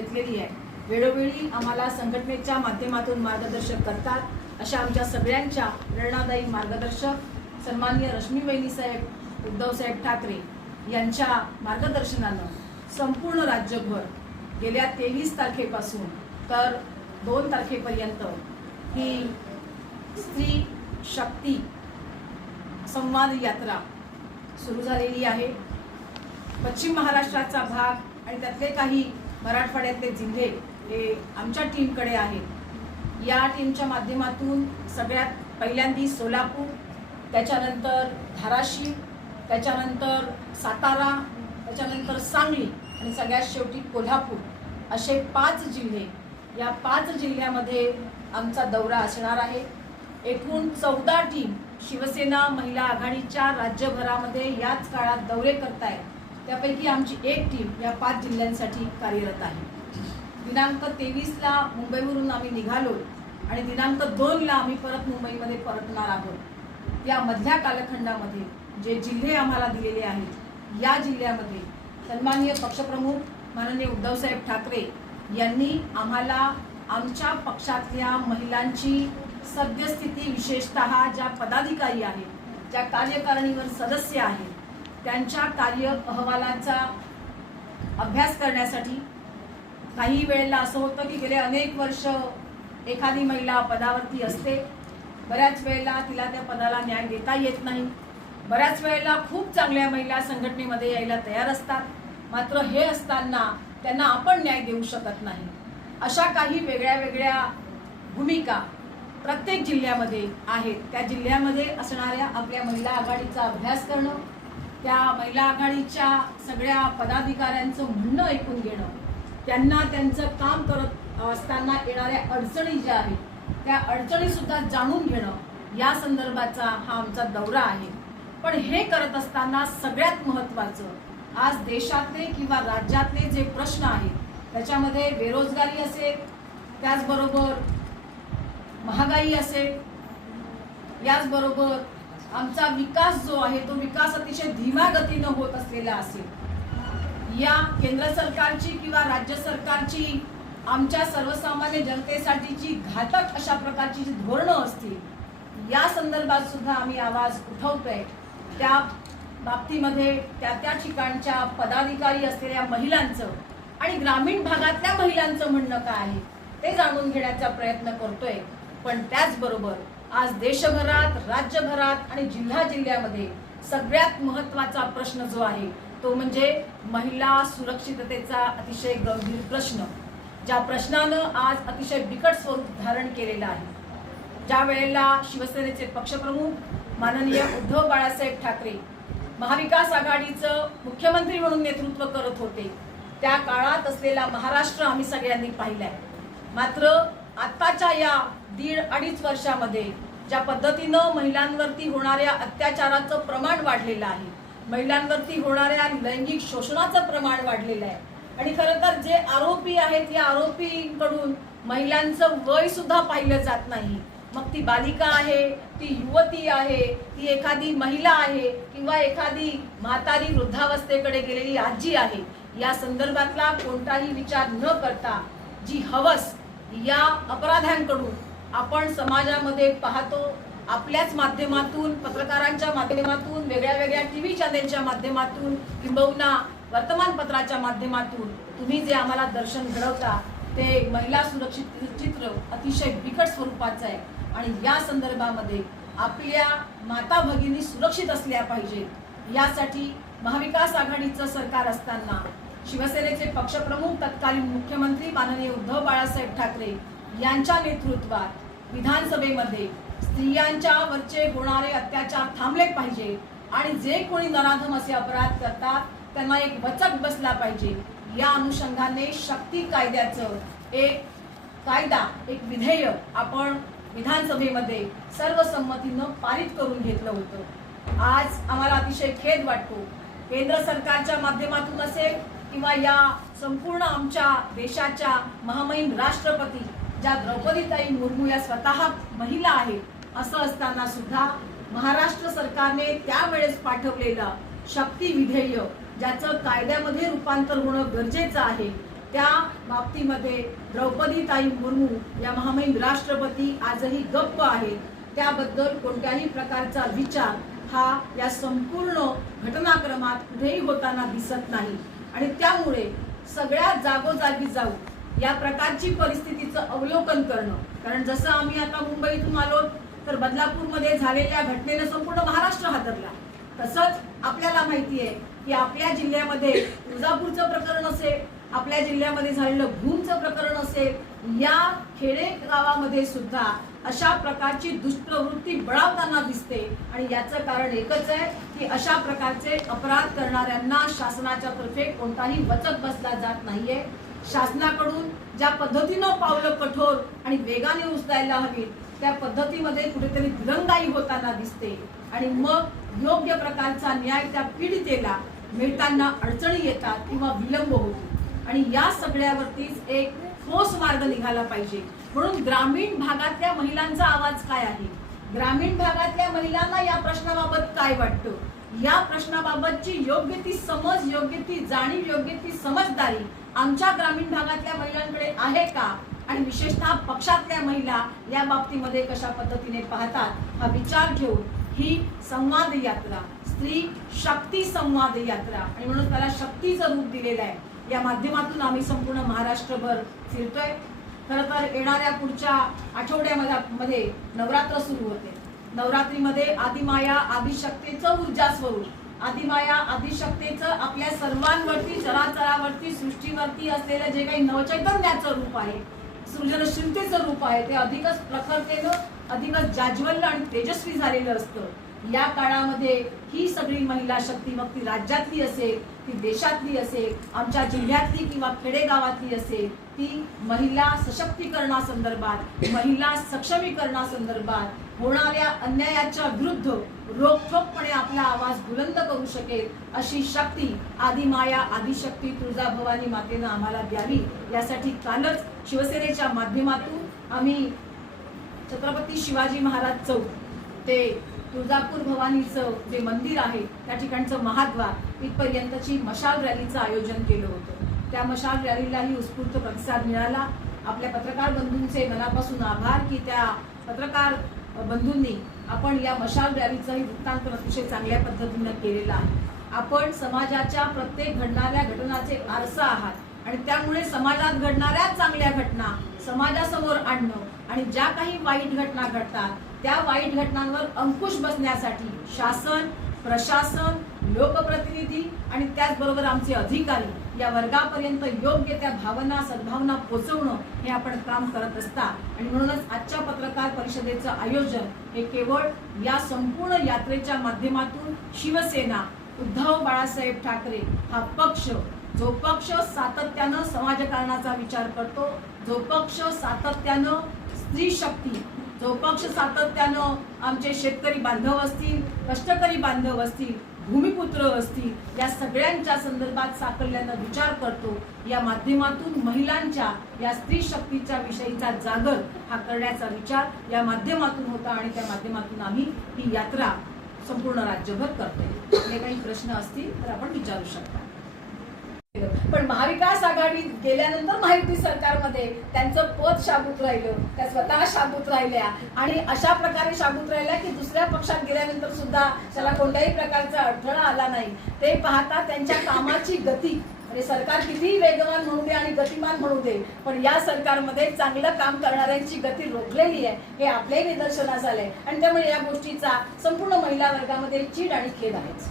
घेतलेली आहे. वेळोवेळी आम्हाला संघटनेच्या माध्यमातून मार्गदर्शक करतात. अशा आमच्या सगळ्यांच्या प्रेरणादायी मार्गदर्शक सन्माननीय रश्मी वहिनी साहेब उद्धवसाहेब ठाकरे यांच्या मार्गदर्शनानं संपूर्ण राज्यभर गेल्या तेवीस तारखेपासून तर दोन तारखेपर्यंत ही स्त्री शक्ती संवाद यात्रा सुरू झालेली आहे. पश्चिम महाराष्ट्राचा भाग आणि त्यातले काही मराठवाड्यातले जिल्हे हे आमच्या टीमकडे आहेत. या टीमच्या माध्यमातून सगळ्यात पहिल्यांदी सोलापूर त्याच्यानंतर धाराशिव त्याच्यानंतर सातारा त्याच्यानंतर सांगली आणि सगळ्यात शेवटी कोल्हापूर असे पाच जिल्हे. या पाच जिल्ह्यामध्ये आमचा दौरा असणार आहे. एकूण चौदा टीम शिवसेना महिला आघाडीच्या राज्यभरामध्ये याच काळात दौरे करतायत. त्यापैकी आमची एक टीम या पाच जिल्ह्यांसाठी कार्यरत आहे. दिनांक तेवीसला मुंबईवरून आम्ही निघालो आणि दिनांक दोनला आम्ही परत मुंबईमध्ये परतणार आहोत. या मधल्या कालखंडामध्ये जे जिल्हे आम्हाला दिलेले आहेत या जिल्ह्यामध्ये सन्माननीय पक्षप्रमुख माननीय उद्धवसाहेब ठाकरे यांनी आम्हाला आमच्या पक्षातल्या महिलांची सद्यस्थिती विशेषतः ज्या पदाधिकारी आहेत ज्या कार्यकारिणीवर सदस्य आहेत त्यांच्या कार्य अहवालांचा अभ्यास करण्यासाठी काही वेळेला असं होतं की गेले अनेक वर्ष एखादी महिला पदावरती असते. बऱ्याच वेळेला तिला त्या पदाला न्याय देता येत नाही. बऱ्याच वेळेला खूप चांगल्या महिला संघटनेमध्ये यायला तयार असतात. मात्र हे असताना त्यांना आपण न्याय देऊ शकत नाही. अशा काही वेगळ्या वेगळ्या भूमिका प्रत्येक जिल्ह्यामध्ये आहेत. त्या जिल्ह्यामध्ये असणाऱ्या आपल्या महिला आघाडीचा अभ्यास करणं त्या महिला आघाडीच्या सगळ्या पदाधिकाऱ्यांचं म्हणणं ऐकून घेणं त्यांना त्यांचं काम करत असताना येणाऱ्या अडचणी ज्या आहेत त्या अडचणीसुद्धा जाणून घेणं या संदर्भाचा हा आमचा दौरा आहे. पण हे करत असताना सगळ्यात महत्त्वाचं आज देशातले किंवा राज्यातले जे प्रश्न आहेत त्याच्यामध्ये बेरोजगारी असेल त्याचबरोबर महागाई असेल याचबरोबर आमचा विकास जो आहे तो विकास अतिशय धीमा गतीनं होत असलेला असेल. या केंद्र सरकारची किंवा राज्य सरकारची आमच्या सर्वसामान्य जनतेसाठीची घातक अशा प्रकारची जी धोरणं असतील या संदर्भात सुद्धा आम्ही आवाज उठवतोय. त्या बाबतीमध्ये त्या त्या ठिकाणच्या पदाधिकारी असलेल्या महिलांचं आणि ग्रामीण भागातल्या महिलांचं म्हणणं काय आहे ते जाणून घेण्याचा प्रयत्न करतोय. पण त्याचबरोबर आज देशभरात राज्यभरात आणि जिल्हा जिल्ह्यामध्ये सगळ्यात महत्त्वाचा प्रश्न जो आहे तो म्हणजे महिला सुरक्षिततेचा अतिशय गंभीर प्रश्न ज्या प्रश्नानं आज अतिशय बिकट स्वरूप धारण केलेलं आहे. ज्या वेळेला शिवसेनेचे पक्षप्रमुख माननीय उद्धव बाळासाहेब ठाकरे महाविकास आघाडीचं मुख्यमंत्री म्हणून नेतृत्व करत होते त्या काळात असलेला महाराष्ट्र आम्ही सगळ्यांनी पाहिलाय. मात्र आत्ताच्या या दीड अडीच वर्षामध्ये ज्या पद्धतीनं महिलांवरती होणाऱ्या अत्याचाराचं प्रमाण वाढलेलं आहे महिलांवरती होणाऱ्या लैंगिक शोषणाचं प्रमाण वाढलेलं आहे. आणि खरं तर जे आरोपी आहेत या आरोपींकडून महिलांचं वय सुद्धा पाहिलं जात नाही. मग ती बालिका आहे ती युवती आहे ती एखादी महिला आहे किंवा एखादी म्हातारी वृद्धावस्थेकडे गेलेली आजी आहे या संदर्भातला कोणताही विचार न करता जी हवस या अपराध्यांकडून आपण समाजामध्ये पाहतो आपल्याच माध्यमातून पत्रकारांच्या माध्यमातून वेगळ्या वेगळ्या टीव्ही चॅनेलच्या माध्यमातून किंबहुना वर्तमानपत्राच्या माध्यमातून तुम्ही जे आम्हाला दर्शन घडवता ते महिला सुरक्षित चित्र अतिशय बिकट स्वरूपाचं आहे. आणि या संदर्भामध्ये आपल्या माता भगिनी सुरक्षित असल्या पाहिजेत. यासाठी महाविकास आघाडीचं सरकार असताना शिवसेनेचे पक्षप्रमुख तत्कालीन मुख्यमंत्री माननीय उद्धव बाळासाहेब ठाकरे यांच्या नेतृत्वात विधानसभेमध्ये स्त्रियांच्या वरचे होणारे अत्याचार थांबले पाहिजे आणि जे कोणी नराधम असे अपराध करतात त्यांना एक वचक बसला पाहिजे. या अनुषंगाने शक्ती कायद्याचं एक कायदा एक विधेयक आपण विधानसभेमध्ये सर्वसंमतीनं पारित करून घेतलं होतं. आज आम्हाला अतिशय खेद वाटतो. केंद्र सरकारच्या माध्यमातून असेल किंवा या संपूर्ण आमच्या देशाच्या महामहिम राष्ट्रपती ज्या द्रौपदीताई मुर्मू या स्वतः महिला आहेत असं असताना सुद्धा महाराष्ट्र सरकारने त्यावेळेस पाठवलेलं शक्ती विधेयक ज्याचं कायद्यामध्ये रूपांतर होणं गरजेचं आहे त्या बाबतीमध्ये द्रौपदीताई मुर्मू या महामहिम राष्ट्रपती आजही गप्प आहेत. त्याबद्दल कोणत्याही प्रकारचा विचार हा या संपूर्ण घटनाक्रमात कुठेही होताना दिसत नाही. आणि त्यामुळे सगळ्या जागोजागी जाऊ या प्रकारची परिस्थितीचं अवलोकन करणं. कारण जसं आम्ही आता मुंबईतून आलो तर बदलापूरमध्ये झालेल्या घटनेनं संपूर्ण महाराष्ट्र हादरला. तसंच आपल्याला माहिती आहे की आपल्या जिल्ह्यामध्ये तुळजापूरचं प्रकरण असेल आपल्या जिल्ह्यामध्ये झालेलं भूमचं प्रकरण असेल या खेडे गावामध्ये सुद्धा अशा प्रकारची दुष्प्रवृत्ती बळावताना दिसते. आणि याचं कारण एकच आहे की अशा प्रकारचे अपराध करणाऱ्यांना शासनाच्या तर्फे कोणताही वचक बसला जात नाहीये. शासनाकडून ज्या पद्धतीनं पावलं कठोर आणि वेगाने उचलायला हवीत त्या पद्धतीमध्ये कुठेतरी दिरंगाई होताना दिसते. आणि मग योग्य प्रकारचा न्याय त्या पीडितेला मिळताना अडचणी येतात किंवा विलंब होतो. आणि या सगळ्यावरतीच एक ठोस मार्ग निघाला पाहिजे. म्हणून ग्रामीण भागातल्या महिलांचा आवाज काय आहे? ग्रामीण भागातल्या महिलांना या प्रश्नाबाबत काय वाटतं? या प्रश्नाबाबतची योग्य ती समज योग्य ती जाणीव योग्य ती समजदारी आमच्या ग्रामीण भागातल्या महिलांकडे आहे का? आणि विशेषतः पक्षातल्या महिला या बाबतीमध्ये कशा पद्धतीने पाहतात? हा विचार घेऊन ही संवाद यात्रा स्त्री शक्ती संवाद यात्रा आणि म्हणून त्याला शक्तीचं रूप दिलेलं आहे. या माध्यमातून आम्ही संपूर्ण महाराष्ट्रभर फिरतोय. खरं तर येणाऱ्या पुढच्या आठवड्यामध्ये मध्ये नवरात्र सुरू होते. नवरात्रीमध्ये आदिमाया आदिशक्तीचं ऊर्जा स्वरूप. आदिमाया आदिशक्तीचं आपल्या सर्वांवरती चराचरावरती सृष्टीवरती असलेलं जे काही नवचैतन्याचं रूप आहे सृजनशीलतेचं रूप आहे ते अधिकच प्रखरतेनं अधिकच जाज्वल्य आणि तेजस्वी झालेलं असतं. या काळामध्ये ही सगळी महिला शक्ती मग ती राज्यातली असेल ती देशातली असेल आमच्या जिल्ह्यातली किंवा खेडेगावातली असेल ती महिला सशक्तीकरणासंदर्भात महिला सक्षमीकरणासंदर्भात होणाऱ्या अन्यायाच्या विरुद्ध रोखोकपणे आपला आवाज बुलंद करू शकेल अशी शक्ती आदिमाया आदिशक्ती तुळजाभवानी मातेनं आम्हाला द्यावी. यासाठी कालच शिवसेनेच्या माध्यमातून आम्ही छत्रपती शिवाजी महाराज चौक ते तुळजापूर भवानीचं जे मंदिर आहे त्या ठिकाणचं महाद्वार इथपर्यंतची मशाल रॅलीचं आयोजन केलं होतं. त्या मशाल रॅलीलाही उत्स्फूर्त प्रतिसाद मिळाला. आपल्या पत्रकार बंधूंचे मनापासून आभार की त्या पत्रकार बंधूंनी आपण या मशाल रॅलीचंही वृत्तांत अतिशय चांगल्या पद्धतीनं केलेलं आहे. आपण समाजाच्या प्रत्येक घडणाऱ्या घटनाचे आरसा आहात. आणि त्यामुळे समाजात घडणाऱ्या चांगल्या घटना समाजासमोर आणणं आणि ज्या काही वाईट घटना घडतात त्या वाईट घटनांवर अंकुश बसण्यासाठी शासन प्रशासन लोकप्रतिनिधी आणि त्याचबरोबर आमचे अधिकारी या वर्गापर्यंत योग्य त्या भावना सद्भावना पोचवणं हे आपण काम करत असता. आणि म्हणूनच आजच्या पत्रकार परिषदेचं आयोजन हे केवळ या संपूर्ण यात्रेच्या माध्यमातून शिवसेना उद्धव बाळासाहेब ठाकरे हा पक्ष जो पक्ष सातत्यानं समाजकारणाचा विचार करतो. जो पक्ष सातत्यानं स्त्री शक्ती. जो पक्ष सातत्यानं आमचे शेतकरी बांधव असतील कष्टकरी बांधव असतील भूमिपुत्र असतील या सगळ्यांच्या संदर्भात साकल्यानं विचार करतो. या माध्यमातून महिलांच्या या स्त्री शक्तीच्या विषयीचा जागर हा करण्याचा विचार या माध्यमातून होता आणि त्या माध्यमातून आम्ही ही यात्रा संपूर्ण राज्यभर करतोय. हे काही प्रश्न असतील तर आपण विचारू शकता. पण महाविकास आघाडीत गेल्यानंतर महायुती सरकारमध्ये त्यांचं पद शाबूत राहिलं त्या स्वतः शाबूत राहिल्या. आणि अशा प्रकारे शाबूत राहिल्या की दुसऱ्या पक्षात गेल्यानंतर सुद्धा त्याला कोणत्याही प्रकारचा अडथळा आला नाही. ते पाहता त्यांच्या कामाची गती म्हणजे सरकार कितीही वेगवान म्हणू दे आणि गतिमान म्हणू दे पण या सरकारमध्ये चांगलं काम करणाऱ्यांची गती रोखलेली आहे हे आपल्याही निदर्शनास आलंय. आणि त्यामुळे या गोष्टीचा संपूर्ण महिला वर्गामध्ये चीड आणि खेद आहेच.